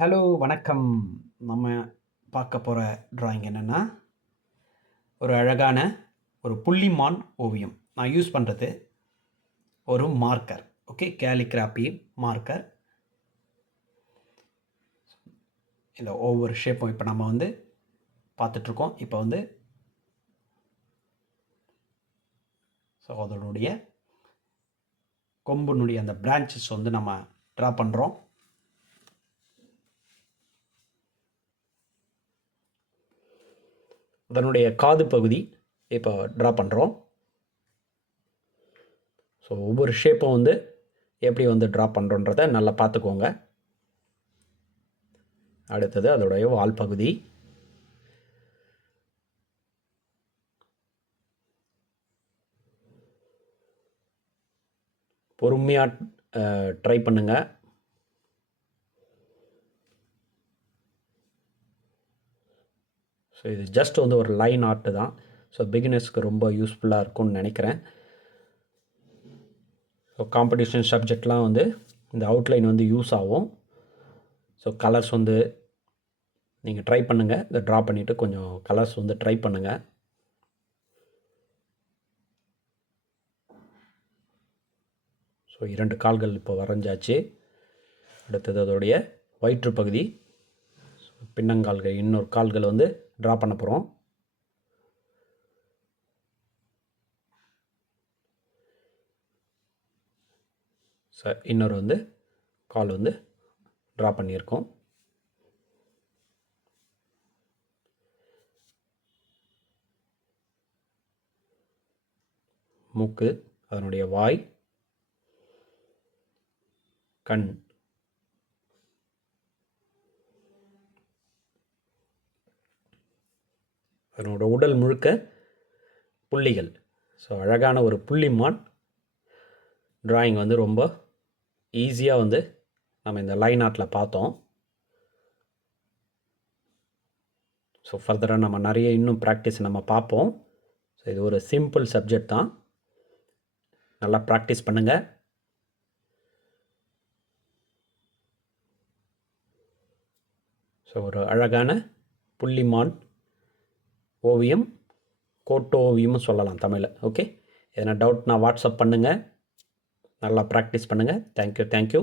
Hello வணக்கம். நம்ம பார்க்க போகிற ட்ராயிங் என்னென்னா ஒரு அழகான ஒரு புள்ளிமான் ஓவியம். நான் யூஸ் பண்ணுறது ஒரு மார்க்கர். Okay, calligraphy marker. இந்த ஒவ்வொரு ஷேப்பும் இப்போ நம்ம பார்த்துட்ருக்கோம். இப்போ ஸோ அதனுடைய கொம்பினுடைய அந்த பிரான்ச்சஸ் நம்ம ட்ரா பண்ணுறோம். அதனுடைய காது பகுதி இப்போ ட்ரா பண்ணுறோம். ஸோ ஒவ்வொரு ஷேப்பும் எப்படி ட்ரா பண்ணுறோன்றதை நல்லா பார்த்துக்கோங்க. அடுத்தது அதோடைய வால் பகுதி. பொறுமையாக ட்ரை பண்ணுங்கள். ஸோ இது ஜஸ்ட் ஒரு லைன் ஆர்ட்டு தான். ஸோ பிகினர்ஸ்க்கு ரொம்ப யூஸ்ஃபுல்லாக இருக்கும்னு நினைக்கிறேன். ஸோ காம்படிஷன் சப்ஜெக்ட்லாம் இந்த அவுட்லைன் யூஸ் ஆகும். ஸோ கலர்ஸ் நீங்கள் ட்ரை பண்ணுங்கள். இதை ட்ரா பண்ணிவிட்டு கொஞ்சம் கலர்ஸ் ட்ரை பண்ணுங்கள். ஸோ 2 கால்கள் இப்போ வரைஞ்சாச்சு. அடுத்தது அதோடைய வயிற்று பகுதி, பின்னங்கால்கள், இன்னொரு கால்கள் ட்ரா பண்ண போகிறோம். இன்னொரு கால் ட்ரா பண்ணியிருக்கோம். மூக்கு, அதனுடைய வாய், கண், அதனோட உடல் முழுக்க புள்ளிகள். ஸோ அழகான ஒரு புள்ளிமான் ட்ராயிங் ரொம்ப ஈஸியாக நம்ம இந்த லைன் ஆர்ட்டில் பார்த்தோம். ஸோ ஃபர்தராக நம்ம நிறைய இன்னும் ப்ராக்டிஸ் நம்ம பார்ப்போம். ஸோ இது ஒரு சிம்பிள் சப்ஜெக்ட் தான். நல்லா ப்ராக்டிஸ் பண்ணுங்கள். ஸோ ஒரு அழகான புள்ளிமான் ஓவியம், கோட்டு ஓவியம்னு சொல்லலாம் தமிழில். ஓகே, எதனா டவுட்னா வாட்ஸ்அப் பண்ணுங்கள். நல்லா ப்ராக்டிஸ் பண்ணுங்கள். தேங்க்யூ.